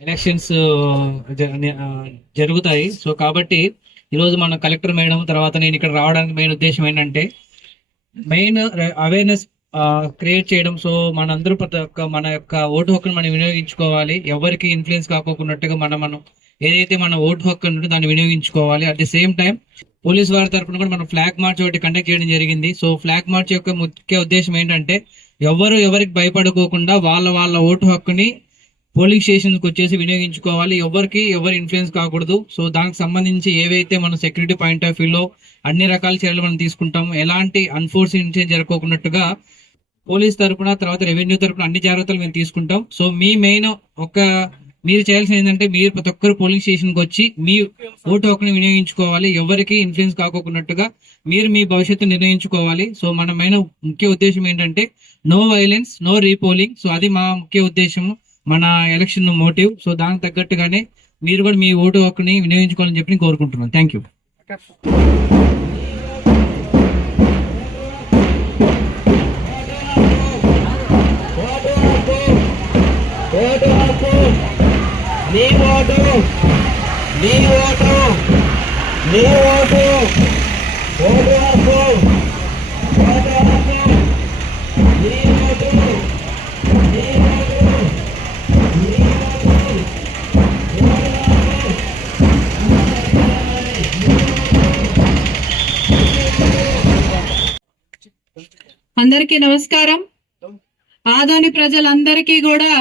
Elections uh, జరుగుతాయి. So కాబట్టి ఈరోజు మన కలెక్టర్ మేడం తర్వాత నేను ఇక్కడ రావడానికి మెయిన్ ఉద్దేశం ఏంటంటే మెయిన్ అవేర్నెస్ క్రియేట్ చేయడం. సో మనందరూ ప్రతి ఒక్క మన యొక్క ఓటు హక్కును మనం వినియోగించుకోవాలి. ఎవరికి ఇన్ఫ్లుయెన్స్ కాకోకున్నట్టుగా మనం మనం ఏదైతే మన ఓటు హక్కు ఉంటుందో దాన్ని వినియోగించుకోవాలి. At the same time police వారి తరఫున కూడా మనం ఫ్లాగ్ మార్చ్ ఒకటి కండక్ట్ చేయడం జరిగింది. సో ఫ్లాగ్ మార్చ్ యొక్క ముఖ్య ఉద్దేశం ఏంటంటే ఎవరు ఎవరికి భయపడుకోకుండా వాళ్ళ వాళ్ళ ఓటు హక్కుని పోలింగ్ స్టేషన్కి వచ్చేసి వినియోగించుకోవాలి. ఎవరికి ఎవరు ఇన్ఫ్లుయెన్స్ కాకూడదు. సో దానికి సంబంధించి ఏవైతే మన సెక్యూరిటీ పాయింట్ ఆఫ్ వ్యూలో అన్ని రకాల చర్యలు మనం తీసుకుంటాం ఎలాంటి అన్ఫోర్స్ ఇన్సిడెంట్ జరుపుకోకున్నట్టుగా పోలీస్ తరపున తర్వాత రెవెన్యూ తరపున అన్ని జాగ్రత్తలు మేము తీసుకుంటాం. సో మీ మెయిన్ ఒక మీరు చేయాల్సింది ఏంటంటే మీరు ప్రతి ఒక్కరు పోలింగ్ స్టేషన్కి వచ్చి మీ ఓటు హక్కుని వినియోగించుకోవాలి. ఎవరికి ఇన్ఫ్లుయెన్స్ కాకోకున్నట్టుగా మీరు మీ భవిష్యత్తు నిర్ణయించుకోవాలి. సో మన మెయిన్ ముఖ్య ఉద్దేశం ఏంటంటే no violence no repolling so అది మా ముఖ్య ఉద్దేశము. మన ఎలక్షన్ మోటివ్ సో దానికి తగ్గట్టుగానే మీరు కూడా మీ ఓటు హక్కుని వినియోగించుకోవాలని చెప్పి కోరుకుంటున్నాను. థ్యాంక్ యూ నీ ఓటు నీ ఓటు నీ ఓటు. అందరికీ నమస్కారం. ఆదోని ప్రజలందరికీ కూడా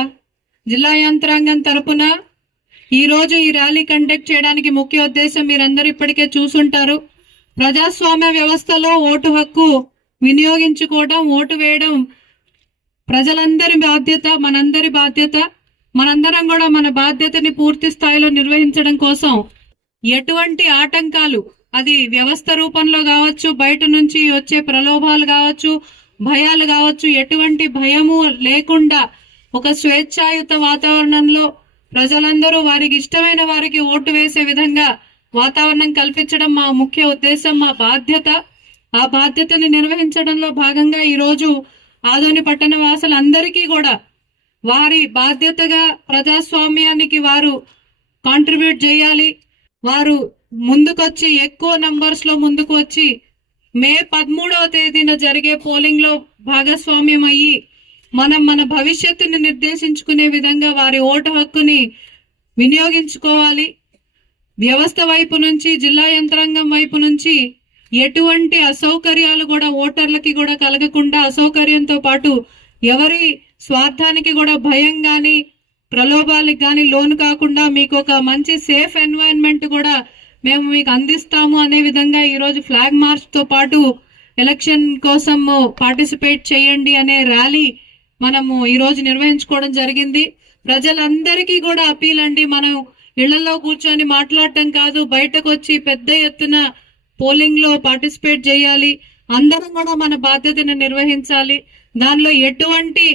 జిల్లా యంత్రాంగం తరపున ఈ రోజు ఈ ర్యాలీ కండక్ట్ చేయడానికి ముఖ్య ఉద్దేశం మీరందరూ ఇప్పటికే చూసుంటారు. ప్రజాస్వామ్య వ్యవస్థలో ఓటు హక్కు వినియోగించుకోవడం ఓటు వేయడం ప్రజలందరి బాధ్యత మనందరి బాధ్యత. మనందరం కూడా మన బాధ్యతని పూర్తి స్థాయిలో నిర్వహించడం కోసం ఎటువంటి ఆటంకాలు అది వ్యవస్థ రూపంలో కావచ్చు బయట నుంచి వచ్చే ప్రలోభాలు కావచ్చు భయాలు కావచ్చు ఎటువంటి భయము లేకుండా ఒక స్వేచ్ఛాయుత వాతావరణంలో ప్రజలందరూ వారికి ఇష్టమైన వారికి ఓటు వేసే విధంగా వాతావరణం కల్పించడం మా ముఖ్య ఉద్దేశం మా బాధ్యత. ఆ బాధ్యతని నిర్వహించడంలో భాగంగా ఈరోజు ఆదోని పట్టణ వాసులందరికీ కూడా వారి బాధ్యతగా ప్రజాస్వామ్యానికి వారు కాంట్రిబ్యూట్ చేయాలి. వారు ముందుకొచ్చి ఎక్కువ నంబర్స్లో ముందుకు వచ్చి మే పదమూడవ తేదీన జరిగే పోలింగ్లో భాగస్వామ్యం అయ్యి మనం మన భవిష్యత్తుని నిర్దేశించుకునే విధంగా వారి ఓటు హక్కుని వినియోగించుకోవాలి. వ్యవస్థ వైపు నుంచి జిల్లా యంత్రాంగం వైపు నుంచి ఎటువంటి అసౌకర్యాలు కూడా ఓటర్లకి కూడా కలగకుండా అసౌకర్యంతో పాటు ఎవరి స్వార్థానికి కూడా భయం కానీ ప్రలోభాలకు కానీ లోను కాకుండా మీకు ఒక మంచి సేఫ్ ఎన్వైరన్మెంట్ కూడా మేము మీకు అందిస్తాము అనే విధంగా ఈరోజు ఫ్లాగ్ మార్చ్తో పాటు ఎలక్షన్ కోసం పార్టిసిపేట్ చేయండి అనే ర్యాలీ మనము ఈరోజు నిర్వహించుకోవడం జరిగింది. ప్రజలందరికీ కూడా అపీల్ అండి. మనం ఇళ్ళలో కూర్చొని మాట్లాడటం కాదు బయటకు వచ్చి పెద్ద ఎత్తున పోలింగ్లో పార్టిసిపేట్ చేయాలి. అందరం కూడా మన బాధ్యతను నిర్వహించాలి. దానిలో ఎటువంటి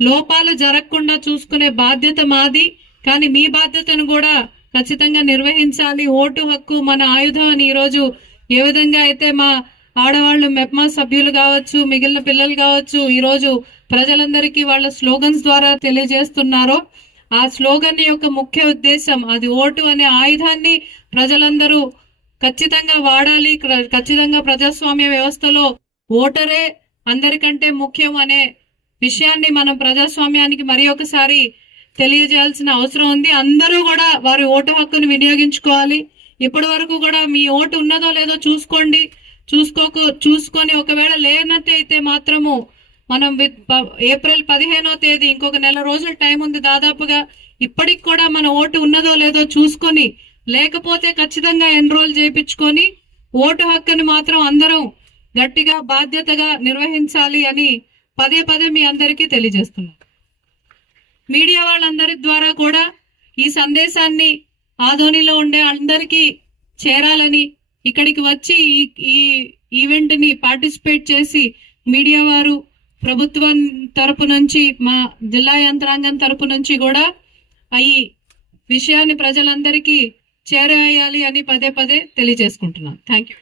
లోపాలు జరగకుండా చూసుకునే బాధ్యత మాది. కానీ మీ బాధ్యతను కూడా ఖచ్చితంగా నిర్వహించాలి. ఓటు హక్కు మన ఆయుధం అని ఈరోజు ఏ విధంగా అయితే మా ఆడవాళ్ళు మెప్మా సభ్యులు కావచ్చు మిగిలిన పిల్లలు కావచ్చు ఈరోజు ప్రజలందరికీ వాళ్ళ స్లోగన్స్ ద్వారా తెలియజేస్తున్నారో ఆ స్లోగన్ యొక్క ముఖ్య ఉద్దేశం అది ఓటు అనే ఆయుధాన్ని ప్రజలందరూ ఖచ్చితంగా వాడాలి. ఖచ్చితంగా ప్రజాస్వామ్య వ్యవస్థలో ఓటరే అందరికంటే ముఖ్యం అనే విషయాన్ని మనం ప్రజాస్వామ్యానికి మరి ఒకసారి తెలియజేయాల్సిన అవసరం ఉంది. అందరూ కూడా వారి ఓటు హక్కును వినియోగించుకోవాలి. ఇప్పటి వరకు కూడా మీ ఓటు ఉన్నదో లేదో చూసుకోండి. చూసుకోకు చూసుకొని ఒకవేళ లేనట్టయితే మాత్రము మనం విత్ ఏప్రిల్ పదిహేనో తేదీ ఇంకొక నెల రోజుల టైం ఉంది దాదాపుగా. ఇప్పటికి కూడా మన ఓటు ఉన్నదో లేదో చూసుకొని లేకపోతే ఖచ్చితంగా ఎన్రోల్ చేయించుకొని ఓటు హక్కుని మాత్రం అందరం గట్టిగా బాధ్యతగా నిర్వహించాలి అని పదే పదే మీ అందరికీ తెలియజేస్తున్నాను. మీడియా వాళ్ళందరి ద్వారా కూడా ఈ సందేశాన్ని ఆధోనిలో ఉండే అందరికీ చేరాలని ఇక్కడికి వచ్చి ఈ ఈ ఈవెంట్ని పార్టిసిపేట్ చేసి మీడియా వారు ప్రభుత్వం తరపు నుంచి మా జిల్లా యంత్రాంగం తరపు నుంచి కూడా ఈ విషయాన్ని ప్రజలందరికీ చేరవేయాలి అని పదే పదే తెలియజేసుకుంటున్నాను థ్యాంక్ యూ